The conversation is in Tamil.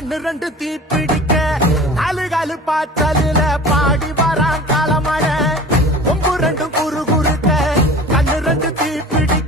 கண்ணு ரெண்டு தீ பிடிக்க நாலு காலு பாச்சலில பாடி வரான் காலமழை. ஒம்பு ரெண்டு குறு குறுக்க கண்ணு ரெண்டு தீ பிடிக்க